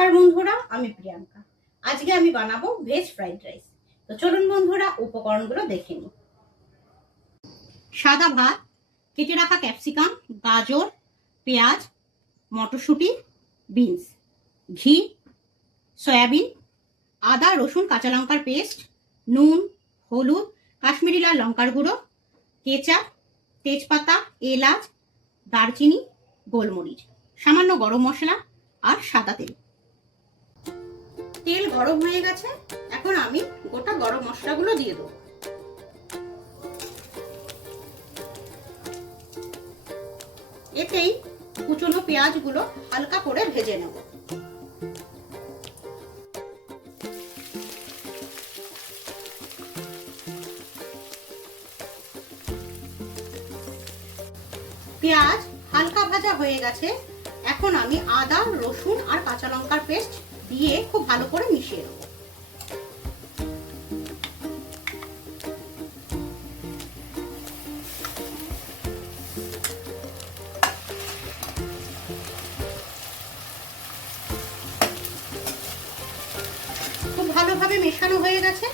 নমস্কার বন্ধুরা, আমি প্রিয়াঙ্কা। আজকে আমি বানাবো ভেজ ফ্রাইড রাইস। তো চলুন বন্ধুরা, উপকরণগুলো দেখে নিই। সাদা ভাত, কেটে রাখা ক্যাপসিকাম, গাজর, পেঁয়াজ, মটরশুঁটি, বিনস, ঘি, সয়াবিন, আদা রসুন কাঁচা লঙ্কার পেস্ট, নুন, হলুদ, কাশ্মীরি লাল লঙ্কার গুঁড়ো, কেচাপ, তেজপাতা, এলাচ, দারচিনি, গোলমরিচ, সামান্য গরম মশলা আর সাদা তেল। তেল গরম হয়ে গেছে, এখন আমি গোটা গরম মশলাগুলো দিয়ে দেবো। এতেই কুচনো পেঁয়াজগুলো হালকা করে ভেজে নেব। পেঁয়াজ হালকা ভাজা হয়ে গেছে, এখন আমি আদা রসুন আর কাঁচা লঙ্কার পেস্ট দিয়ে খুব ভালো করে মিশিয়ে নেব। খুব ভালোভাবে মেশানো হয়ে গেছে,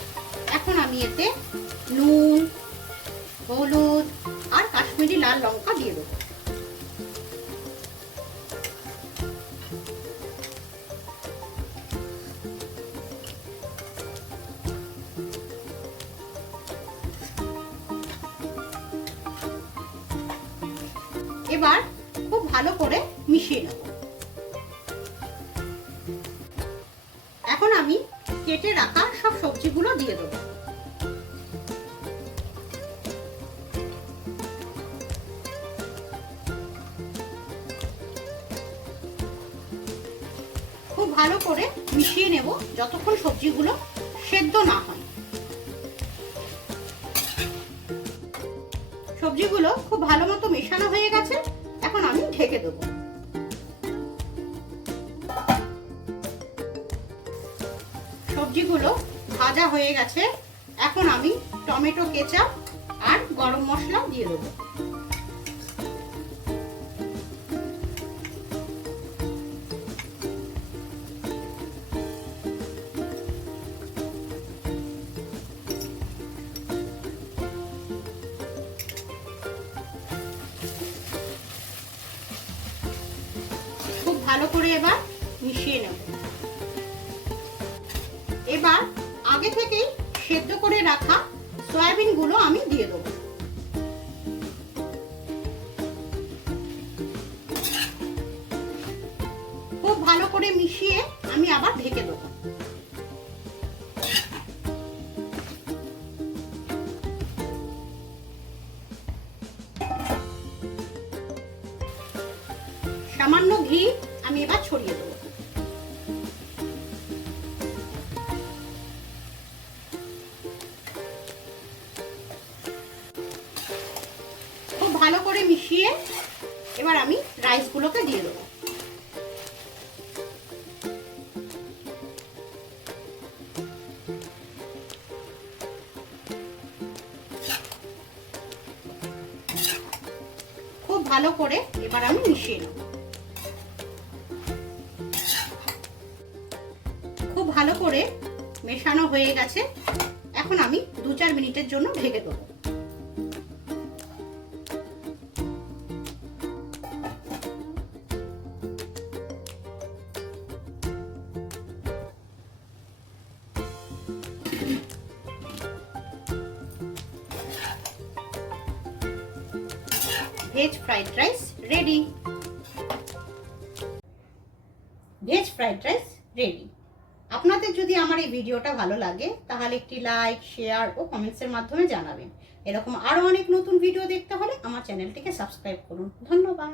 এখন আমি এতে নুন, হলুদ আর কাশ্মীরি লাল লঙ্কা দিয়ে দেবো। এবার খুব ভালো করে মিশিয়ে নেব। এখন আমি কেটে রাখা সব সবজিগুলো দিয়ে দেব। খুব ভালো করে মিশিয়ে নেব যতক্ষণ সবজিগুলো সেদ্ধ না হয়। সবজিগুলো খুব ভালো মতো মেশানো হয়ে গেছে, এখন আমি ঢেকে দেবো। সবজিগুলো ভাজা হয়ে গেছে, এখন আমি টমেটো কেচাপ আর গরম মশলা দিয়ে দেবো। খুব ভালো করে এবার মিশিয়ে নেব। এবার আগে থেকেই সেদ্ধ করে রাখা সয়াবিন গুলো আমি দিয়ে দেবো। খুব ভালো করে মিশিয়ে আমি আবার ঢেকে দেবো। সামান্য ঘি আমি এবার ছড়িয়ে দেবো। খুব ভালো করে মিশিয়ে এবার আমি রাইসগুলোকে দিয়ে দেবো। খুব ভালো করে এবার আমি মিশিয়ে নেব। খুব ভালো করে মেশানো হয়ে গেছে, এখন আমি 2-4 মিনিটের জন্য ঢেকে দেবো। Veg fried rice ready. Veg fried rice ready. আপনাদের যদি আমার এই ভিডিওটা ভালো লাগে তাহলে একটি লাইক, শেয়ার ও কমেন্টসের মাধ্যমে জানাবেন। এরকম আরো অনেক নতুন ভিডিও দেখতে হলে আমার চ্যানেলটিকে সাবস্ক্রাইব করুন। ধন্যবাদ।